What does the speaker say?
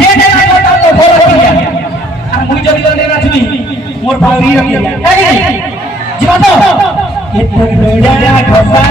जे ना करता तो भोर किया আর মুই যদি জনে নাচবি মোর ভাউরি রাখিয়া এই জীবা তো এতে বেড়া ঘসা